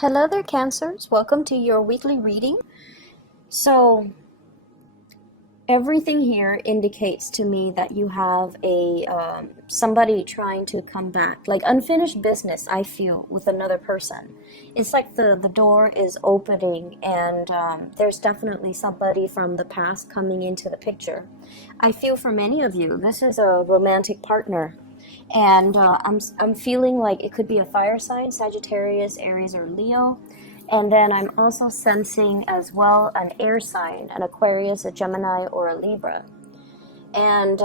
Hello there, Cancers. Welcome to your weekly reading. So, everything here indicates to me that you have a somebody trying to come back, like unfinished business. I feel with another person. It's like the door is opening, and there's definitely somebody from the past coming into the picture. I feel for many of you, this is a romantic partner. And I'm feeling like it could be a fire sign, Sagittarius, Aries, or Leo. And then I'm also sensing as well an air sign, an Aquarius, a Gemini, or a Libra. And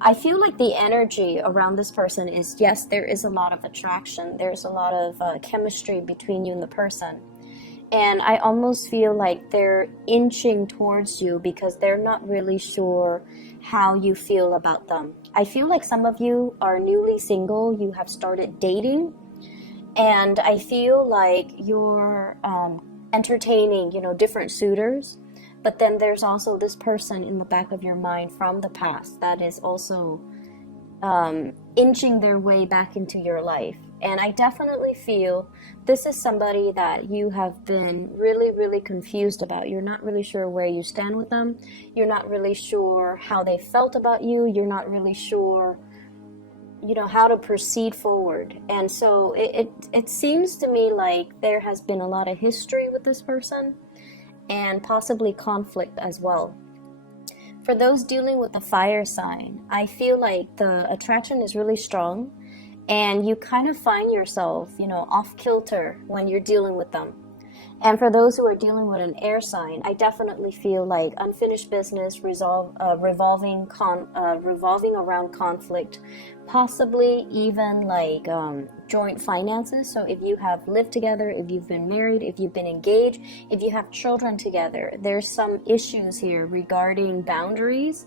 I feel like the energy around this person is, yes, there is a lot of attraction. There's a lot of chemistry between you and the person. And I almost feel like they're inching towards you because they're not really sure how you feel about them. I feel like some of you are newly single, you have started dating, and I feel like you're entertaining, different suitors. But then there's also this person in the back of your mind from the past that is also inching their way back into your life. And I definitely feel this is somebody that you have been really, really confused about. You're not really sure where you stand with them. You're not really sure how they felt about you. You're not really sure, how to proceed forward. And so it seems to me like there has been a lot of history with this person and possibly conflict as well. For those dealing with the fire sign, I feel like the attraction is really strong. And you kind of find yourself, off kilter when you're dealing with them. And for those who are dealing with an air sign, I definitely feel like unfinished business revolving around conflict, possibly even like joint finances. So if you have lived together, if you've been married, if you've been engaged, if you have children together, there's some issues here regarding boundaries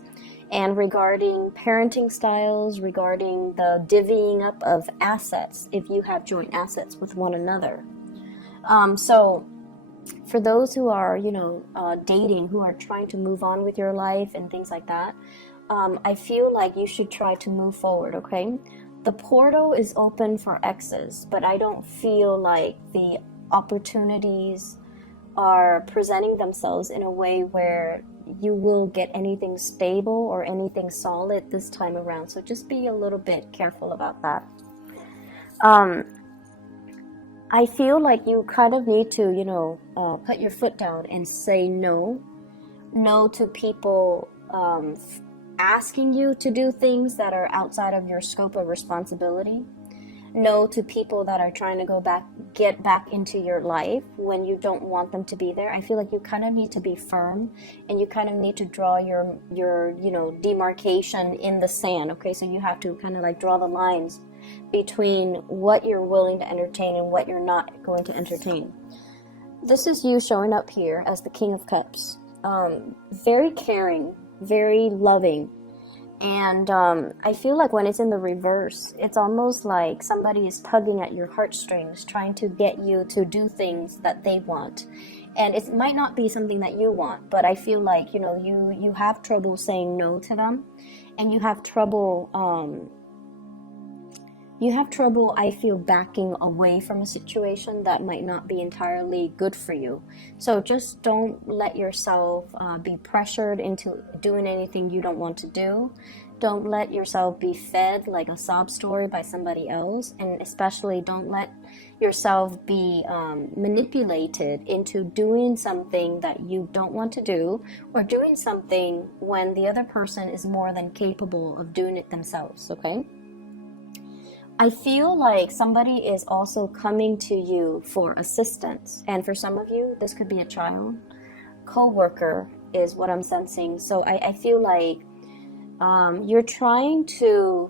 and regarding parenting styles, regarding the divvying up of assets, if you have joint assets with one another. So for those who are, dating, who are trying to move on with your life and things like that, I feel like you should try to move forward, okay? The portal is open for exes, but I don't feel like the opportunities are presenting themselves in a way where you will get anything stable or anything solid this time around. So just be a little bit careful about that. I feel like you kind of need to, put your foot down and say no. No to people asking you to do things that are outside of your scope of responsibility. No to people that are trying to get back into your life when you don't want them to be there. I feel like you kind of need to be firm, and you kind of need to draw your demarcation in the sand. Okay, so you have to kind of like draw the lines between what you're willing to entertain and what you're not going to entertain. This is you showing up here as the King of Cups. Very caring, very loving. And I feel like when it's in the reverse, it's almost like somebody is tugging at your heartstrings, trying to get you to do things that they want. And it might not be something that you want, but I feel like, you have trouble saying no to them. And you have trouble, I feel, backing away from a situation that might not be entirely good for you. So just don't let yourself be pressured into doing anything you don't want to do. Don't let yourself be fed like a sob story by somebody else. And especially don't let yourself be manipulated into doing something that you don't want to do, or doing something when the other person is more than capable of doing it themselves, okay? I feel like somebody is also coming to you for assistance. And for some of you, this could be a child. Co-worker is what I'm sensing. So I feel like you're trying to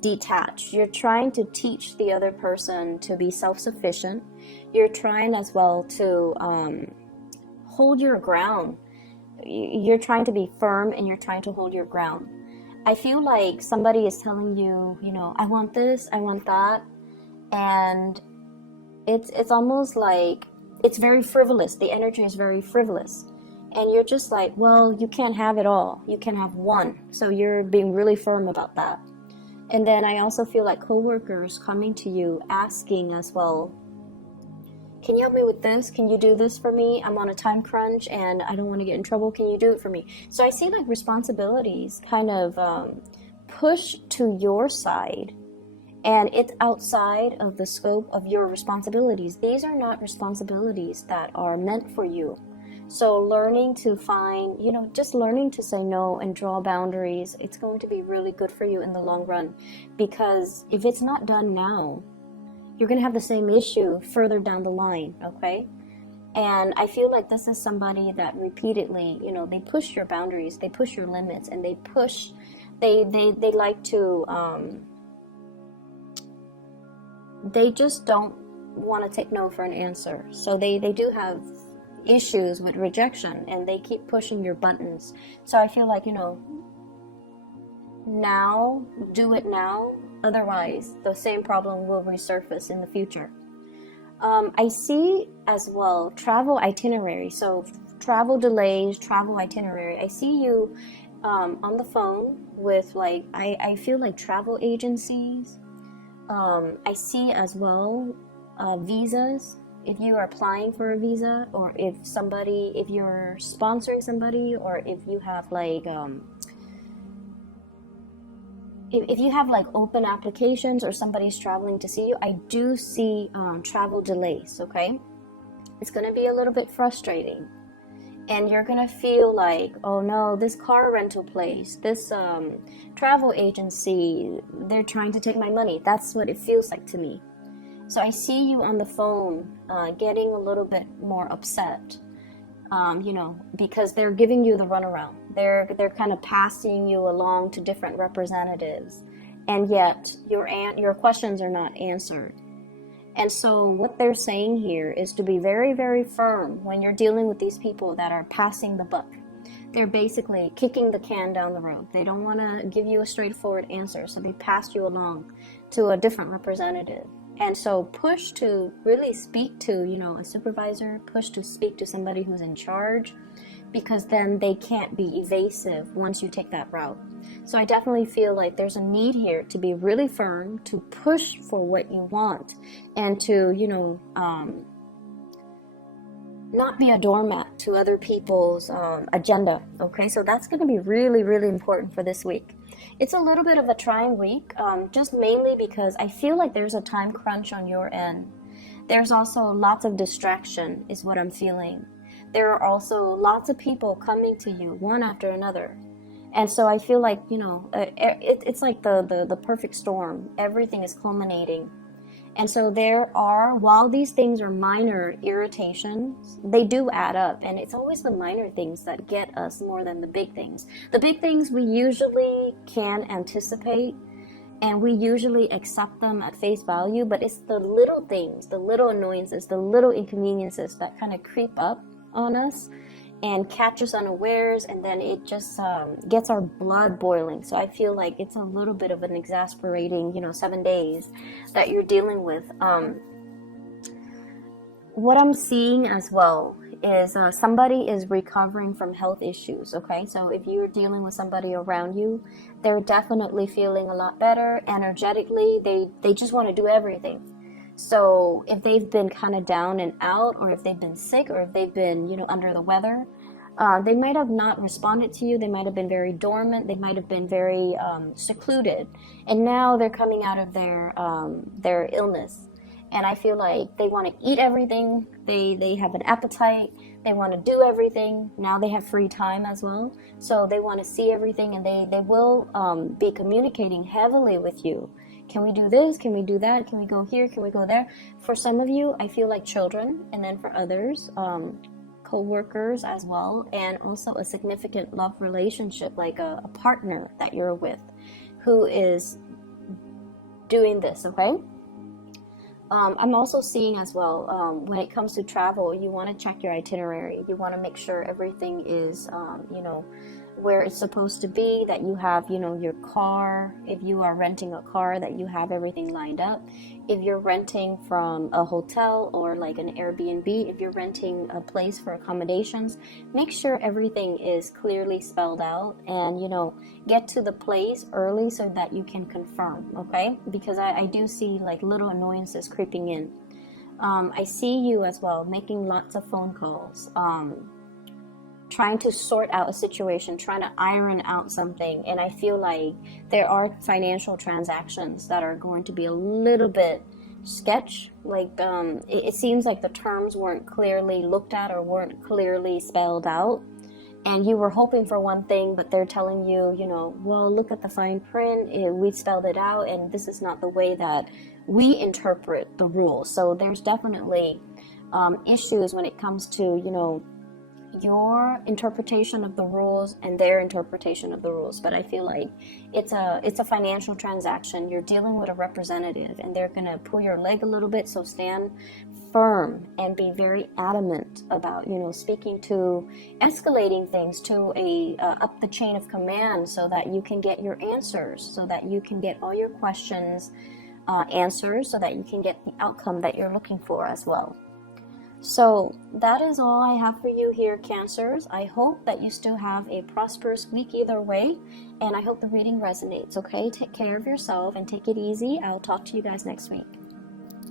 detach. You're trying to teach the other person to be self-sufficient. You're trying as well to hold your ground. You're trying to be firm, and you're trying to hold your ground. I feel like somebody is telling you, I want this, I want that, and it's almost like it's very frivolous. The energy is very frivolous, and you're just like, well, you can't have it all. You can have one. So you're being really firm about that. And then I also feel like coworkers coming to you asking as well, can you help me with this? Can you do this for me? I'm on a time crunch and I don't want to get in trouble. Can you do it for me? So I see like responsibilities kind of push to your side, and it's outside of the scope of your responsibilities. These are not responsibilities that are meant for you. So learning to find, just learning to say no and draw boundaries, it's going to be really good for you in the long run. Because if it's not done now, you're going to have the same issue further down the line, okay? And I feel like this is somebody that repeatedly, they push your boundaries, they push your limits, and they like to, they just don't want to take no for an answer. So they do have issues with rejection, and they keep pushing your buttons. So I feel like, now, do it now. Otherwise, the same problem will resurface in the future. I see as well travel itinerary. So travel delays, travel itinerary. I see you on the phone with like, I feel like travel agencies. I see as well visas. If you are applying for a visa, or if you're sponsoring somebody, or if you have like if you have like open applications or somebody's traveling to see you, I do see travel delays, okay? It's going to be a little bit frustrating. And you're going to feel like, oh no, this car rental place, this travel agency, they're trying to take my money. That's what it feels like to me. So I see you on the phone getting a little bit more upset. Because they're giving you the runaround. They're kind of passing you along to different representatives, and yet your questions are not answered. And so what they're saying here is to be very, very firm when you're dealing with these people that are passing the buck. They're basically kicking the can down the road. They don't want to give you a straightforward answer, so they pass you along to a different representative. And so push to really speak to, a supervisor, push to speak to somebody who's in charge, because then they can't be evasive once you take that route. So I definitely feel like there's a need here to be really firm, to push for what you want, and to, not be a doormat to other people's agenda, okay? So that's going to be really, really important for this week. It's a little bit of a trying week, just mainly because I feel like there's a time crunch on your end. There's also lots of distraction is what I'm feeling. There are also lots of people coming to you one after another. And so I feel like, it's like the perfect storm. Everything is culminating. And so while these things are minor irritations, they do add up. And it's always the minor things that get us more than the big things. The big things we usually can anticipate, and we usually accept them at face value, but it's the little things, the little annoyances, the little inconveniences that kind of creep up on us and catch us unawares, and then it just gets our blood boiling. So I feel like it's a little bit of an exasperating, 7 days that you're dealing with. What I'm seeing as well is somebody is recovering from health issues, okay? So if you're dealing with somebody around you, they're definitely feeling a lot better energetically. They just want to do everything. So if they've been kind of down and out, or if they've been sick, or if they've been, under the weather, they might have not responded to you. They might have been very dormant. They might have been very secluded. And now they're coming out of their illness. And I feel like they want to eat everything. They have an appetite. They want to do everything. Now they have free time as well. So they want to see everything, and they will be communicating heavily with you. Can we do this? Can we do that? Can we go here? Can we go there? For some of you, I feel like children, and then for others, co-workers as well, and also a significant love relationship, like a partner that you're with who is doing this, okay? I'm also seeing as well, when it comes to travel, you want to check your itinerary. You want to make sure everything is, where it's supposed to be, that you have, your car. If you are renting a car, that you have everything lined up. If you're renting from a hotel or like an Airbnb, if you're renting a place for accommodations, make sure everything is clearly spelled out, and, get to the place early so that you can confirm, okay? Because I do see like little annoyances creeping in. I see you as well making lots of phone calls, trying to sort out a situation, trying to iron out something. And I feel like there are financial transactions that are going to be a little bit sketch. Like it seems like the terms weren't clearly looked at or weren't clearly spelled out. And you were hoping for one thing, but they're telling you, you know, well, look at the fine print. We spelled it out, and this is not the way that we interpret the rules. So there's definitely issues when it comes to, you know, your interpretation of the rules and their interpretation of the rules. But I feel like it's a financial transaction. You're dealing with a representative, and they're gonna pull your leg a little bit. So stand firm and be very adamant about, you know, speaking to, escalating things to a up the chain of command, so that you can get your answers, so that you can get all your questions answers, so that you can get the outcome that you're looking for as well. So that is all I have for you here, Cancers. I hope that you still have a prosperous week either way, and I hope the reading resonates, okay? Take care of yourself and take it easy. I'll talk to you guys next week.